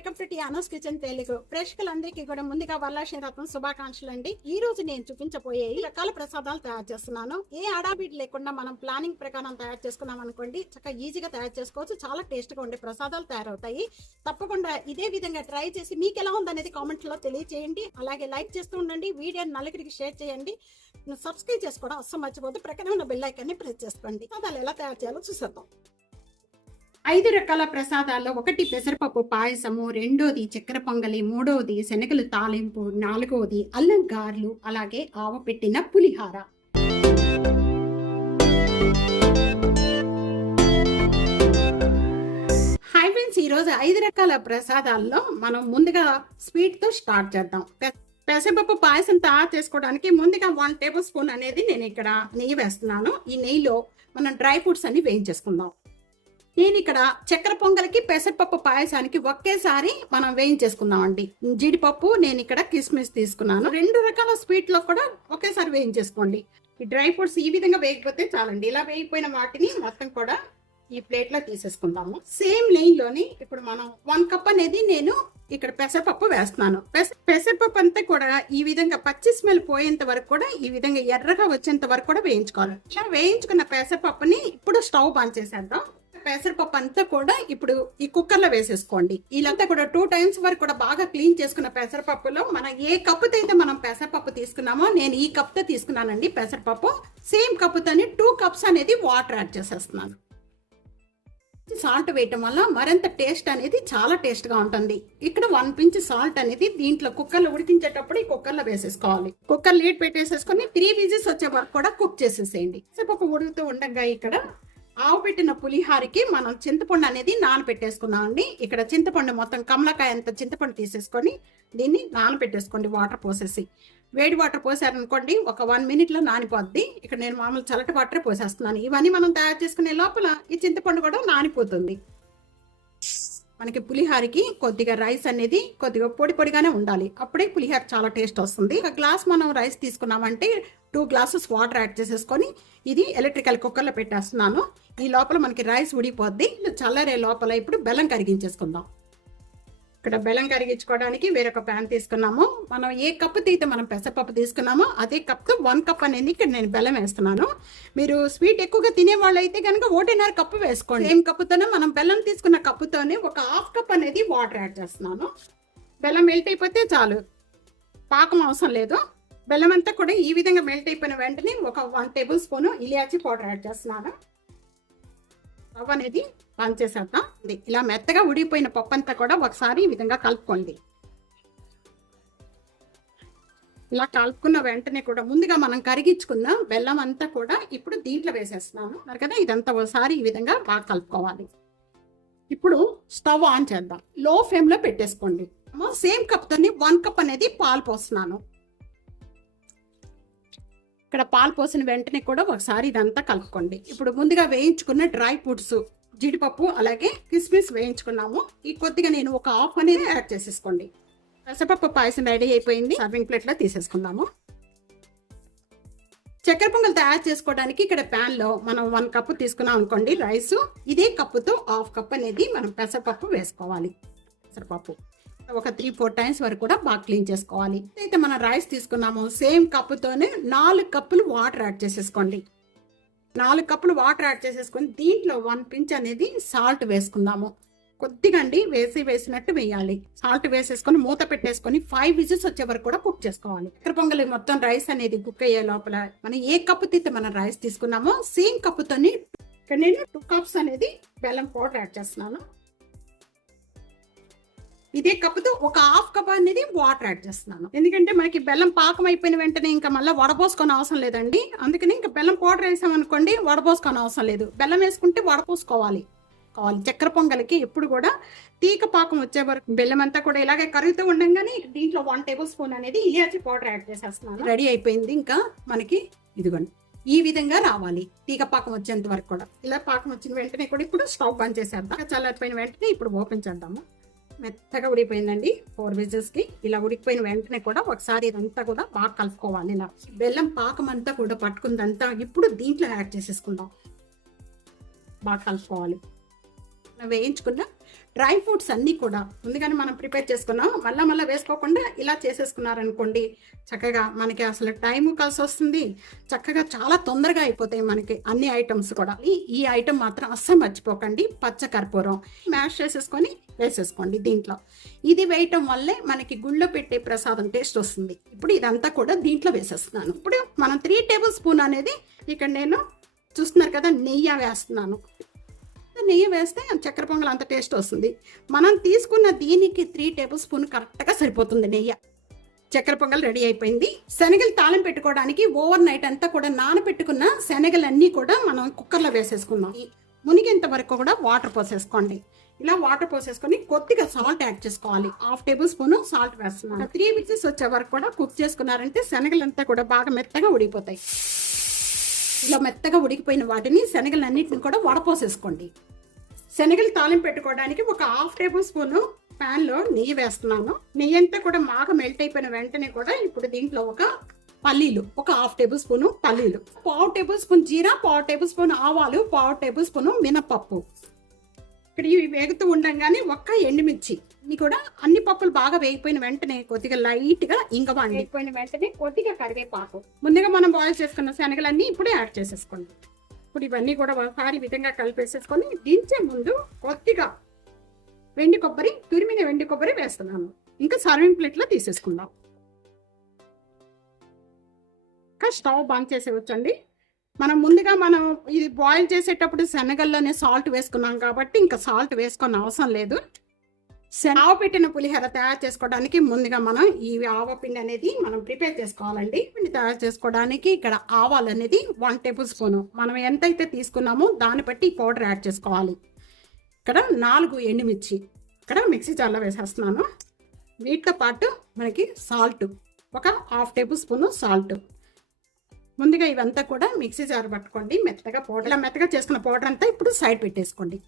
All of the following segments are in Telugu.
వెల్కమ్ టు టియానోస్ కిచెన్ తెలుగు ప్రేక్షకులందరికీ కూడా ముందుగా వరలక్ష్మి రత్నం శుభాకాంక్షలు అండి ఈ రోజు నేను చూపించబోయే ఈ రకాల ప్రసాదాలు తయారు చేస్తున్నాను. ఏ ఆడాబీడి లేకుండా మనం ప్లానింగ్ ప్రకారం తయారు చేసుకున్నాం అనుకోండి చక్కగా ఈజీగా తయారు చేసుకోవచ్చు. చాలా టేస్ట్గా ఉండే ప్రసాదాలు తయారవుతాయి. తప్పకుండా ఇదే విధంగా ట్రై చేసి మీకు ఎలా ఉందనేది కామెంట్లో తెలియజేయండి అలాగే లైక్ చేస్తూ ఉండండి. వీడియోని నలుగురికి షేర్ చేయండి. సబ్స్క్రైబ్ చేసుకోవడం అస్సలు మర్చిపోతే ప్రక్కనే ఉన్న బెల్ ఐకాన్ని ప్రెస్ చేసుకోండి. ప్రసాదాలు ఎలా తయారు చేయాలో చూసేద్దాం. ఐదు రకాల ప్రసాదాల్లో ఒకటి పెసరపప్పు పాయసము రెండోది చక్కెర పొంగలి మూడవది శనగలు తాలింపు నాలుగవది అల్లం గార్లు అలాగే ఆవ పెట్టిన పులిహార. హాయ్ ఫ్రెండ్స్ ఈరోజు ఐదు రకాల ప్రసాదాల్లో మనం ముందుగా స్వీట్తో స్టార్ట్ చేద్దాం. పెసరపప్పు పాయసం తయారు చేసుకోవడానికి ముందుగా వన్ టేబుల్ స్పూన్ అనేది నేను ఇక్కడ నెయ్యి వేస్తున్నాను. ఈ నెయ్యిలో మనం డ్రై ఫ్రూట్స్ అన్ని వేయించేసుకుందాం. నేను ఇక్కడ చక్కెర పొంగలికి పెసరపప్పు పాయసానికి ఒకేసారి మనం వేయించేసుకుందామండి. జీడిపప్పు నేను ఇక్కడ కిస్మిస్ తీసుకున్నాను. రెండు రకాల స్వీట్లో కూడా ఒకేసారి వేయించేసుకోండి. ఈ డ్రై ఫ్రూట్స్ ఈ విధంగా వేయకపోతే చాలండి. ఇలా వేయిపోయిన వాటిని మొత్తం కూడా ఈ ప్లేట్లో తీసేసుకుందాము. సేమ్ లైన్లోని ఇప్పుడు మనం వన్ కప్ అనేది నేను ఇక్కడ పెసరపప్పు వేస్తున్నాను. పెస- పెసరపప్పు అంతా కూడా ఈ విధంగా పచ్చి స్మెల్ పోయేంత వరకు కూడా ఈ విధంగా ఎర్రగా వచ్చేంత వరకు కూడా వేయించుకోవాలి. ఇలా వేయించుకున్న పెసరపప్పుని ఇప్పుడు స్టవ్ ఆన్ చేసేద్దాం. పెసరపప్పు అంతా కూడా ఇప్పుడు ఈ కుక్కర్లో వేసేసుకోండి. ఇలాంతా కూడా టూ టైమ్స్ వరకు కూడా బాగా క్లీన్ చేసుకున్న పెసరపప్పులో మనం ఏ కప్పుతో అయితే మనం పెసరపప్పు తీసుకున్నామో నేను ఈ కప్తో తీసుకున్నానండి పెసరపప్పు. సేమ్ కప్పుతోని టూ కప్స్ అనేది వాటర్ యాడ్ చేసేస్తున్నాను. సాల్ట్ వేయటం వల్ల మరింత టేస్ట్ అనేది చాలా టేస్ట్గా ఉంటుంది. ఇక్కడ వన్ పించ్ సాల్ట్ అనేది దీంట్లో కుక్కర్లో ఉడికించేటప్పుడు ఈ కుక్కర్లో వేసేసుకోవాలి. కుక్కర్ లీడ్ పెట్టేసేసుకొని త్రీ విజిల్స్ వచ్చే వరకు కూడా కుక్ చేసేసేయండి. సేపు ఉడుకుతూ ఉండగా ఇక్కడ ఆవు పెట్టిన పులిహారికి మనం చింతపండు అనేది నానబెట్టేసుకున్నాం అండి. ఇక్కడ చింతపండు మొత్తం కమలకాయ అంత చింతపండు తీసేసుకొని దీన్ని నానబెట్టేసుకోండి వాటర్ పోసేసి. వేడి వాటర్ పోసారనుకోండి ఒక వన్ మినిట్లో నానిపోద్ది. ఇక్కడ నేను మామూలు చల్లటి వాటర్ పోసేస్తున్నాను. ఇవన్నీ మనం తయారు చేసుకునే లోపల ఈ చింతపండు కూడా నానిపోతుంది. మనకి పులిహారకి కొద్దిగా రైస్ అనేది కొద్దిగా పొడి పొడిగానే ఉండాలి. అప్పుడే పులిహార చాలా టేస్ట్ వస్తుంది. ఒక గ్లాస్ మనం రైస్ తీసుకున్నామంటే టూ గ్లాసెస్ వాటర్ యాడ్ చేసేసుకొని ఇది ఎలక్ట్రికల్ కుక్కర్లో పెట్టేస్తున్నాను. ఈ లోపల మనకి రైస్ ఉడిపోద్ది చల్లరే లోపల ఇప్పుడు బెల్లం కరిగించేసుకుందాం. ఇక్కడ బెల్లం కరిగించుకోవడానికి వేరొక ప్యాన్ తీసుకున్నాము. మనం ఏ కప్పు అయితే మనం పెసరపప్పు తీసుకున్నామో అదే కప్తో వన్ కప్ అనేది ఇక్కడ నేను బెల్లం వేస్తున్నాను. మీరు స్వీట్ ఎక్కువగా తినే వాళ్ళు అయితే కనుక ఒకటిన్నర కప్పు వేసుకోండి. ఏం కప్పుతోనే మనం బెల్లం తీసుకున్న కప్పుతోనే ఒక హాఫ్ కప్ అనేది వాటర్ యాడ్ చేస్తున్నాను. బెల్లం మెల్ట్ అయిపోతే చాలు. పాకం అవసరం లేదు. బెల్లం అంతా కూడా ఈ విధంగా మెల్ట్ అయిపోయిన వెంటనే ఒక వన్ టేబుల్ స్పూన్ ఇలియాచి పౌడర్ యాడ్ చేస్తున్నాను. రవ్వ అనేది బంద్ చేసేద్దాం. ఇలా మెత్తగా ఉడిపోయిన పప్పు అంతా కూడా ఒకసారి ఈ విధంగా కలుపుకోండి. ఇలా కలుపుకున్న వెంటనే కూడా ముందుగా మనం కరిగించుకున్న బెల్లం అంతా కూడా ఇప్పుడు దీంట్లో వేసేస్తున్నాము కదా ఇదంతా ఒకసారి ఈ విధంగా బాగా కలుపుకోవాలి. ఇప్పుడు స్టవ్ ఆన్ చేద్దాం. లో ఫ్లేమ్లో పెట్టేసుకోండి. సేమ్ కప్తోని వన్ కప్ అనేది పాలు పోస్తున్నాను. ఇక్కడ పాలు పోసిన వెంటనే కూడా ఒకసారి ఇదంతా కలుపుకోండి. ఇప్పుడు ముందుగా వేయించుకున్న డ్రై ఫ్రూట్స్ జీడిపప్పు అలాగే కిస్మిస్ వేయించుకున్నాము. ఈ కొద్దిగా నేను ఒక హాఫ్ అనేది యాడ్ చేసేసుకోండి. పెసరపప్పు పాయసం రెడీ అయిపోయింది. సర్వింగ్ ప్లేట్లో తీసేసుకుందాము. చక్కెర పొంగల్ తయారు చేసుకోవడానికి ఇక్కడ ప్యాన్లో మనం వన్ కప్పు తీసుకున్నాం అనుకోండి రైసు. ఇదే కప్పుతో హాఫ్ కప్ అనేది మనం పెసరపప్పు వేసుకోవాలి. పెసరపప్పు. ఒక త్రీ ఫోర్ టైమ్స్ వరకు కూడా బాగా క్లీన్ చేసుకోవాలి. అయితే మనం రైస్ తీసుకున్నాము సేమ్ కప్పుతోనే నాలుగు కప్పులు వాటర్ యాడ్ చేసేసుకోండి. నాలుగు కప్పులు వాటర్ యాడ్ చేసేసుకొని దీంట్లో వన్ పించ్ అనేది సాల్ట్ వేసుకుందాము. కొద్దిగా అండి వేసి వేసినట్టు వేయాలి. సాల్ట్ వేసేసుకొని మూత పెట్టేసుకొని ఫైవ్ విజిల్స్ వచ్చే వరకు కూడా కుక్ చేసుకోవాలి. చక్కెర పొంగలి మొత్తం రైస్ అనేది కుక్ అయ్యే లోపల మనం ఏ కప్పు తీతే మనం రైస్ తీసుకున్నామో సేమ్ కప్పుతోని ఇక్కడ నేను టూ కప్స్ అనేది బెల్లం పౌడర్ యాడ్ చేస్తున్నాను. ఇదే కప్పుతో ఒక హాఫ్ కప్ అనేది వాటర్ యాడ్ చేస్తున్నాను. ఎందుకంటే మనకి బెల్లం పాకం అయిపోయిన వెంటనే ఇంకా మళ్ళీ వడపోసుకొని అవసరం లేదండి. అందుకని ఇంకా బెల్లం పౌడర్ వేసామనుకోండి వడపోసుకొని అవసరం లేదు. బెల్లం వేసుకుంటే వడపోసుకోవాలి. కావాలి. చక్కెర పొంగలికి ఎప్పుడు కూడా తీక పాకం వచ్చే వరకు బెల్లం అంతా కూడా ఇలాగే కరుగుతూ ఉండగానే దీంట్లో వన్ టేబుల్ స్పూన్ అనేది ఇలాచి పౌడర్ యాడ్ చేసేస్తున్నాను. రెడీ అయిపోయింది ఇంకా మనకి ఇదిగోండి. ఈ విధంగా రావాలి. తీగ పాకం వచ్చేంత వరకు కూడా. ఇలా పాకం వచ్చిన వెంటనే కూడా ఇప్పుడు స్టవ్ బంద్ చేసేద్దాం. చల్లారిపోయిన వెంటనే ఇప్పుడు ఓపెన్ చేద్దాము. మెత్తగా ఉడిపోయిందండి ఫోర్ విజిల్స్కి ఇలా ఉడికిపోయిన వెంటనే కూడా ఒకసారి ఇదంతా కూడా బాగా కలుపుకోవాలి ఇలా. బెల్లం పాకం అంతా కూడా పట్టుకుందంతా ఇప్పుడు దీంట్లో యాడ్ చేసేసుకుందాం. బాగా కలుపుకోవాలి. వేయించుకున్న డ్రై ఫ్రూట్స్ అన్నీ కూడా. ముందుగానే మనం ప్రిపేర్ చేసుకున్నాం. మళ్ళీ మళ్ళీ వేసుకోకుండా ఇలా చేసేసుకున్నారనుకోండి చక్కగా మనకి అసలు టైం కలిసి వస్తుంది చక్కగా చాలా తొందరగా అయిపోతాయి మనకి అన్ని ఐటమ్స్ కూడా. ఈ ఐటమ్ మాత్రం అస్సలు మర్చిపోకండి. పచ్చ కర్పూరం మ్యాష్ చేసేసుకొని వేసేసుకోండి దీంట్లో. ఇది వేయటం వల్లే మనకి గుళ్ళో పెట్టే ప్రసాదం టేస్ట్ వస్తుంది. ఇప్పుడు ఇదంతా కూడా దీంట్లో వేసేస్తున్నాను. ఇప్పుడు మనం త్రీ టేబుల్ స్పూన్ అనేది ఇక్కడ నేను చూస్తున్నారు కదా నెయ్యి వేస్తున్నాను. నెయ్యి వేస్తే చక్కెర పొంగల్ అంత టేస్ట్ వస్తుంది. మనం తీసుకున్న దీనికి త్రీ టేబుల్ స్పూన్ కరెక్ట్గా సరిపోతుంది నెయ్యి. చక్కెర పొంగల్ రెడీ అయిపోయింది. శనగలు తాళం పెట్టుకోవడానికి ఓవర్ నైట్ అంతా కూడా నానబెట్టుకున్న శనగలన్నీ కూడా మనం కుక్కర్లో వేసేసుకున్నాం మునిగేంత వరకు కూడా వాటర్ పోసేసుకోండి. ఇలా వాటర్ పోసేసుకొని కొద్దిగా సాల్ట్ యాడ్ చేసుకోవాలి. హాఫ్ టేబుల్ స్పూన్ సాల్ట్ వేస్తున్నాను. త్రీ విజిల్స్ వచ్చే వరకు కూడా కుక్ చేసుకున్నారంటే శనగలంతా కూడా బాగా మెత్తగా ఉడిపోతాయి ఇలా మెత్తగా ఉడికిపోయిన వాటిని శనగలన్నింటిని కూడా వడపోసేసుకోండి. శనగలు తాలింపు పెట్టుకోవడానికి ఒక హాఫ్ టేబుల్ స్పూను ప్యాన్లో నెయ్యి వేస్తున్నాను. నెయ్యి అంతా కూడా బాగా మెల్ట్ అయిపోయిన వెంటనే కూడా ఇప్పుడు దీంట్లో ఒక పల్లీలు ఒక హాఫ్ టేబుల్ స్పూను పల్లీలు. పావు టేబుల్ స్పూన్ జీరా పావు టేబుల్ స్పూన్ ఆవాలు పావు టేబుల్ స్పూన్ మినపప్పు. ఇక్కడ ఇవి వేగుతూ ఉండగానే ఒక్క ఎండుమిర్చి. ఇవి కూడా అన్ని పప్పులు బాగా వేగిపోయిన వెంటనే కొద్దిగా లైట్గా ఇంగవాండి వేగిపోయిన వెంటనే కొద్దిగా కరివేపాకు. ముందుగా మనం బాయిల్ చేసుకున్న శనగలన్నీ ఇప్పుడే యాడ్ చేసేసుకోండి. ఇప్పుడు ఇవన్నీ కూడా ఒకసారి విధంగా కలిపేసేసుకొని దించే ముందు కొద్దిగా వెండి కొబ్బరి తురిమిన వెండి కొబ్బరి వేస్తున్నాను. ఇంకా సర్వింగ్ ప్లేట్లో తీసేసుకుందాం. ఇంకా స్టవ్ బంద్ చేసేవచ్చండి మనం ముందుగా మనం ఇది బాయిల్ చేసేటప్పుడు శనగల్లోనే సాల్ట్ వేసుకున్నాం కాబట్టి ఇంకా సాల్ట్ వేసుకున్న అవసరం లేదు. ఆవ పెట్టిన పులిహోర తయారు చేసుకోవడానికి ముందుగా మనం ఈ ఆవపిండి అనేది మనం ప్రిపేర్ చేసుకోవాలండి. పిండి తయారు చేసుకోవడానికి ఇక్కడ ఆవాలు అనేది వన్ టేబుల్ స్పూను మనం ఎంతైతే తీసుకున్నామో దాన్ని బట్టి ఈ పౌడర్ యాడ్ చేసుకోవాలి. ఇక్కడ నాలుగు ఎండుమిర్చి ఇక్కడ మిక్సీ జార్లో వేసేస్తున్నాను. వీటితో పాటు మనకి సాల్ట్ ఒక హాఫ్ టేబుల్ స్పూన్ సాల్ట్ ముందుగా ఇవంతా కూడా మిక్సీ జార్ పట్టుకోండి మెత్తగా పౌడర్. ఇలా మెత్తగా చేసుకున్న పౌడర్ అంతా ఇప్పుడు సైడ్ పెట్టేసుకోండి.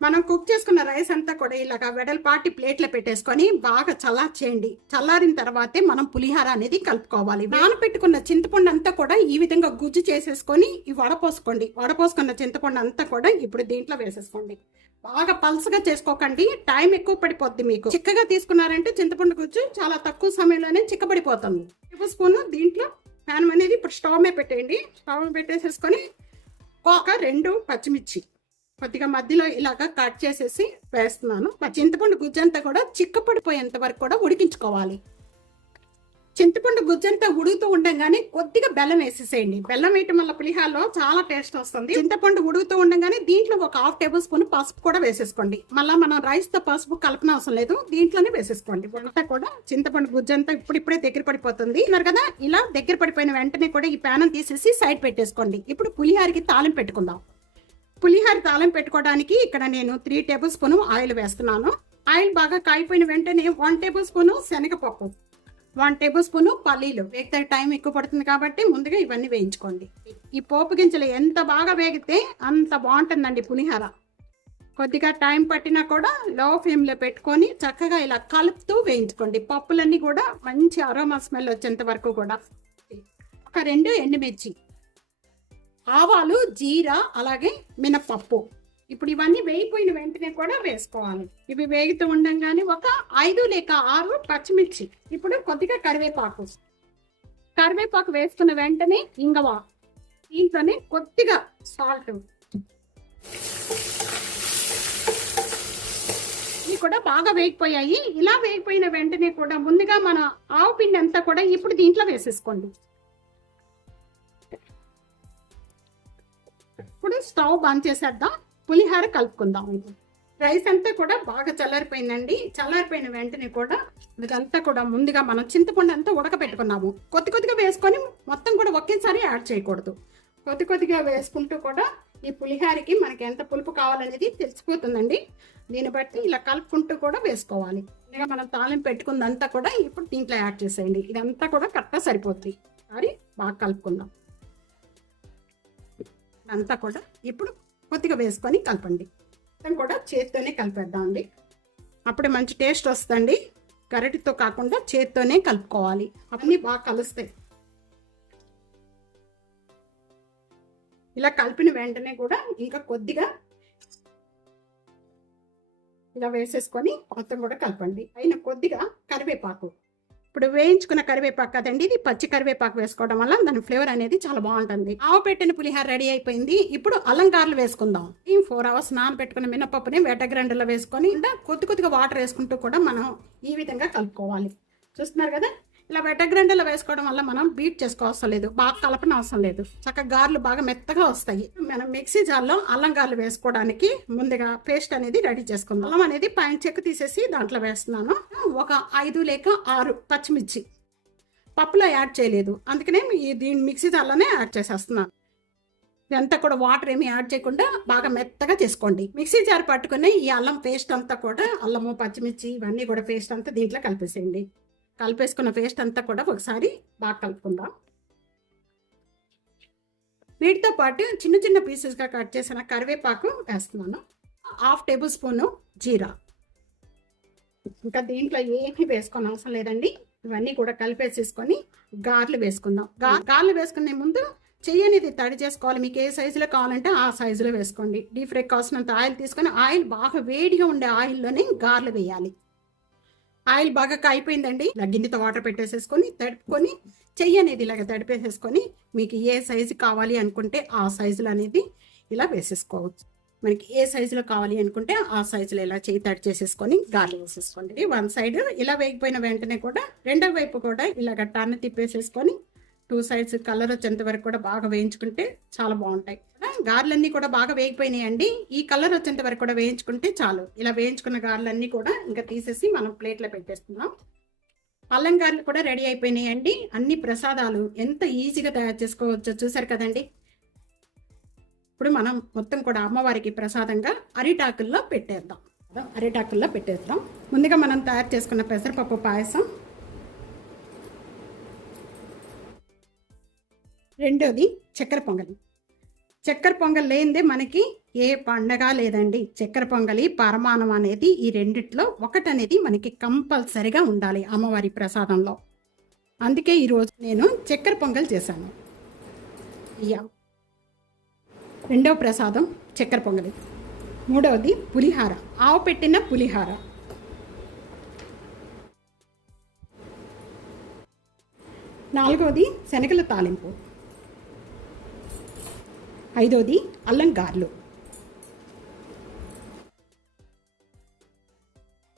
మనం కుక్ చేసుకున్న రైస్ అంతా కూడా ఇలాగ వెడల్పాటి ప్లేట్లో పెట్టేసుకొని బాగా చల్లార్చేయండి. చల్లారిన తర్వాతే మనం పులిహార అనేది కలుపుకోవాలి. నానబెట్టుకున్న చింతపండు అంతా కూడా ఈ విధంగా గుజ్జు చేసేసుకొని ఈ వడపోసుకోండి వడపోసుకున్న చింతపండు అంతా కూడా ఇప్పుడు దీంట్లో వేసేసుకోండి. బాగా పల్సగా చేసుకోకండి. టైం ఎక్కువ పడిపోద్ది మీకు. చిక్కగా తీసుకున్నారంటే చింతపండు గుజ్జు చాలా తక్కువ సమయంలోనే చిక్కబడిపోతుంది. టేబుల్ స్పూన్ దీంట్లో ప్యాన్ అనేది ఇప్పుడు స్టవ్ మీద పెట్టేయండి. స్టవ్ మీద పెట్టేసేసుకొని ఒక రెండు పచ్చిమిర్చి కొద్దిగా మధ్యలో ఇలాగ కట్ చేసేసి వేస్తున్నాను. మా చింతపండు గుజ్జంతా కూడా చిక్కపడిపోయేంత వరకు కూడా ఉడికించుకోవాలి. చింతపండు గుజ్జంతా ఉడుగుతూ ఉండగానే కొద్దిగా బెల్లం వేసేసేయండి. బెల్లం వేయటం వల్ల పులిహారలో చాలా టేస్ట్ వస్తుంది. చింతపండు ఉడుగుతూ ఉండగానే దీంట్లో ఒక హాఫ్ టేబుల్ స్పూన్ పసుపు కూడా వేసేసుకోండి. మళ్ళీ మనం రైస్తో పసుపు కలపన అవసరం లేదు. దీంట్లోనే వేసేసుకోండి. అంతా కూడా చింతపండు గుజ్జంతా ఇప్పుడు ఇప్పుడే దగ్గర పడిపోతుంది. ఉన్నారు కదా ఇలా దగ్గర పడిపోయిన వెంటనే కూడా ఈ ప్యాన్ తీసేసి సైడ్ పెట్టేసుకోండి. ఇప్పుడు పులిహారకి తాళం పెట్టుకుందాం. పులిహార తాళం పెట్టుకోవడానికి ఇక్కడ నేను త్రీ టేబుల్ స్పూన్ ఆయిల్ వేస్తున్నాను. ఆయిల్ బాగా కాయిపోయిన వెంటనే వన్ టేబుల్ స్పూన్ శనగపప్పు. వన్ టేబుల్ స్పూన్ పల్లీలు. వేగితే టైం ఎక్కువ పడుతుంది కాబట్టి ముందుగా ఇవన్నీ వేయించుకోండి. ఈ పోపు గింజలు ఎంత బాగా వేగితే అంత బాగుంటుందండి పులిహార. కొద్దిగా టైం పట్టినా కూడా లో ఫ్లేమ్లో పెట్టుకొని చక్కగా ఇలా కలుపుతూ వేయించుకోండి. పప్పులన్నీ కూడా మంచి అరోమా స్మెల్ వచ్చేంత వరకు కూడా. ఒక రెండు ఎండుమిర్చి ఆవాలు జీరా అలాగే మినపప్పు. ఇప్పుడు ఇవన్నీ వేగిపోయిన వెంటనే కూడా వేసుకోవాలి. ఇవి వేగుతూ ఉండంగానే ఒక ఐదు లేక ఆరు పచ్చిమిర్చి. ఇప్పుడు కొద్దిగా కరివేపాకు. కరివేపాకు వేసుకున్న వెంటనే ఇంగవ. దీంట్లోనే కొద్దిగా సాల్ట్. ఇవి కూడా బాగా వేగిపోయాయి. ఇలా వేగిపోయిన వెంటనే కూడా ముందుగా మన ఆవు పిండి అంతా కూడా ఇప్పుడు దీంట్లో వేసేసుకోండి. ఇప్పుడు స్టవ్ బంద్ చేసేద్దాం. పులిహార కలుపుకుందాం. రైస్ అంతా కూడా బాగా చల్లారిపోయిందండి. చల్లారిపోయిన వెంటనే కూడా ఇదంతా కూడా ముందుగా మనం చింతపండు అంతా ఉడకబెట్టుకున్నాము. కొద్ది కొద్దిగా వేసుకొని మొత్తం కూడా ఒకేసారి యాడ్ చేయకూడదు. కొద్ది కొద్దిగా వేసుకుంటూ కూడా ఈ పులిహారకి మనకి ఎంత పులుపు కావాలనేది తెలిసిపోతుందండి. దీన్ని బట్టి ఇలా కలుపుకుంటూ కూడా వేసుకోవాలి. ఇంకా మనం తాళం పెట్టుకుందంతా కూడా ఇప్పుడు దీంట్లో యాడ్ చేసేయండి. ఇదంతా కూడా కరెక్ట్గా సరిపోతుంది సారి బాగా కలుపుకుందాం. అంతా కూడా ఇప్పుడు కొద్దిగా వేసుకొని కలపండి. మొత్తం కూడా చేత్తోనే కలిపేద్దామండి. అప్పుడే మంచి టేస్ట్ వస్తుందండి. గరిటితో కాకుండా చేత్తోనే కలుపుకోవాలి. అన్నీ బాగా కలుస్తాయి. ఇలా కలిపిన వెంటనే కూడా ఇంకా కొద్దిగా ఇలా వేసేసుకొని మొత్తం కూడా కలపండి. అయిన కొద్దిగా కరివేపాకు. ఇప్పుడు వేయించుకున్న కరివేపాకు కదండి ఇది పచ్చి కరివేపాకు వేసుకోవడం వల్ల దాని ఫ్లేవర్ అనేది చాలా బాగుంటుంది. ఆవు పెట్టిన పులిహార రెడీ అయిపోయింది. ఇప్పుడు అలంకారాలు వేసుకుందాం. ఈ ఫోర్ అవర్స్ నానబెట్టుకున్న మినపప్పుని వెట వేసుకొని ఇంకా కొద్ది కొద్దిగా వాటర్ వేసుకుంటూ కూడా మనం ఈ విధంగా కలుపుకోవాలి. చూస్తున్నారు కదా? ఇలా వెట గ్రైండర్లో వేసుకోవడం వల్ల మనం బీట్ చేసుకోవసరం లేదు. బాగా కలపన అవసరం లేదు. చక్కగా గారెలు బాగా మెత్తగా వస్తాయి. మనం మిక్సీ జార్లో అల్లం గార్లు వేసుకోవడానికి ముందుగా పేస్ట్ అనేది రెడీ చేసుకుందాం. అల్లం అనేది పైన చెక్కు తీసేసి దాంట్లో వేస్తున్నాను. ఒక ఐదు లేక ఆరు పచ్చిమిర్చి. పప్పులో యాడ్ చేయలేదు. అందుకనే ఈ దీని మిక్సీ జార్లోనే యాడ్ చేసేస్తున్నాను. ఇదంతా కూడా వాటర్ ఏమి యాడ్ చేయకుండా బాగా మెత్తగా చేసుకోండి. మిక్సీ జార్ పట్టుకుని ఈ అల్లం పేస్ట్ అంతా కూడా అల్లము పచ్చిమిర్చి ఇవన్నీ కూడా పేస్ట్ అంతా దీంట్లో కలిపేసేయండి. కలిపేసుకున్న పేస్ట్ అంతా కూడా ఒకసారి బాగా కలుపుకుందాం. వీటితో పాటు చిన్న చిన్న పీసెస్గా కట్ చేసిన కరివేపాకు వేస్తున్నాను. హాఫ్ టేబుల్ స్పూను జీరా. ఇంకా దీంట్లో ఏమీ వేసుకోని అవసరం లేదండి. ఇవన్నీ కూడా కలిపేసేసుకొని గార్లు వేసుకుందాం. గా గార్లు వేసుకునే ముందు చెయ్యి అనేది తడి చేసుకోవాలి. మీకు ఏ సైజులో కావాలంటే ఆ సైజులో వేసుకోండి. డీప్ ఫ్రై కావాల్సినంత ఆయిల్ తీసుకొని ఆయిల్ బాగా వేడిగా ఉండే ఆయిల్లోనే గార్లు వేయాలి. ఆయిల్ బాగా కాయిపోయిందండి. ఇలా గిన్నెతో వాటర్ పెట్టేసేసుకొని తడుపుకొని చెయ్యి అనేది ఇలాగ తడిపేసేసుకొని మీకు ఏ సైజు కావాలి అనుకుంటే ఆ సైజులు అనేది ఇలా వేసేసుకోవచ్చు. మనకి ఏ సైజులో కావాలి అనుకుంటే ఆ సైజులో ఇలా చేయి తడి చేసేసుకొని గార్లు వేసేసుకోండి. వన్ సైడ్ ఇలా వేగిపోయిన వెంటనే కూడా రెండో వైపు కూడా ఇలాగ టర్న్ తిప్పేసేసుకొని టూ సైడ్స్ కలర్ వచ్చేంత వరకు కూడా బాగా వేయించుకుంటే చాలా బాగుంటాయి. గారెలన్నీ కూడా బాగా వేగిపోయినాయండి. ఈ కలర్ వచ్చేంత వరకు కూడా వేయించుకుంటే చాలు. ఇలా వేయించుకున్న గారెలన్నీ కూడా ఇంకా తీసేసి మనం ప్లేట్లో పెట్టేస్తున్నాం అల్లం గారెలు కూడా రెడీ అయిపోయినాయండి. అన్ని ప్రసాదాలు ఎంత ఈజీగా తయారు చేసుకోవచ్చో చూసారు కదండి. ఇప్పుడు మనం మొత్తం కూడా అమ్మవారికి ప్రసాదంగా అరిటాకుల్లో పెట్టేద్దాం. అరిటాకుల్లో పెట్టేద్దాం. ముందుగా మనం తయారు చేసుకున్న పెసరపప్పు పాయసం. రెండోది చక్కెర పొంగలి. చక్కెర పొంగల్ లేనిదే మనకి ఏ పండగ లేదండి. చక్కెర పొంగలి పరమాణం అనేది ఈ రెండిట్లో ఒకటనేది మనకి కంపల్సరిగా ఉండాలి అమ్మవారి ప్రసాదంలో. అందుకే ఈరోజు నేను చక్కెర పొంగల్ చేశాను. ఇయ్యా. రెండవ ప్రసాదం చక్కెర పొంగలి. మూడవది పులిహార. ఆవు పెట్టిన పులిహార. నాలుగవది శనగల తాలింపు. ఐదోది అల్లం గార్లు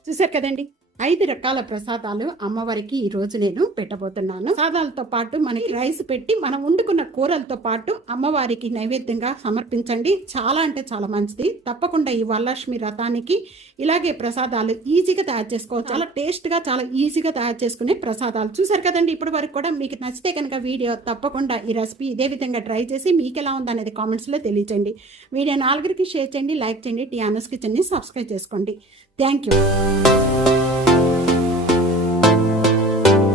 చూసారు కదండి? ఐదు రకాల ప్రసాదాలు అమ్మవారికి ఈ రోజు నేను పెట్టబోతున్నాను. ప్రసాదాలతో పాటు మనకి రైస్ పెట్టి మనం వండుకున్న కూరలతో పాటు అమ్మవారికి నైవేద్యంగా సమర్పించండి. చాలా అంటే చాలా మంచిది. తప్పకుండా ఈ వరలక్ష్మి రథానికి ఇలాగే ప్రసాదాలు ఈజీగా తయారు చేసుకోవచ్చు. చాలా టేస్ట్గా చాలా ఈజీగా తయారు చేసుకునే ప్రసాదాలు. చూసారు కదండి ఇప్పటి వరకు కూడా మీకు నచ్చితే కనుక వీడియో తప్పకుండా ఈ రెసిపీ ఇదే విధంగా ట్రై చేసి మీకు ఎలా ఉందనేది కామెంట్స్లో తెలియచేయండి. వీడియో నాలుగురికి షేర్ చేయండి లైక్ చేయండి టీ కిచెన్ని సబ్స్క్రైబ్ చేసుకోండి. Thank you.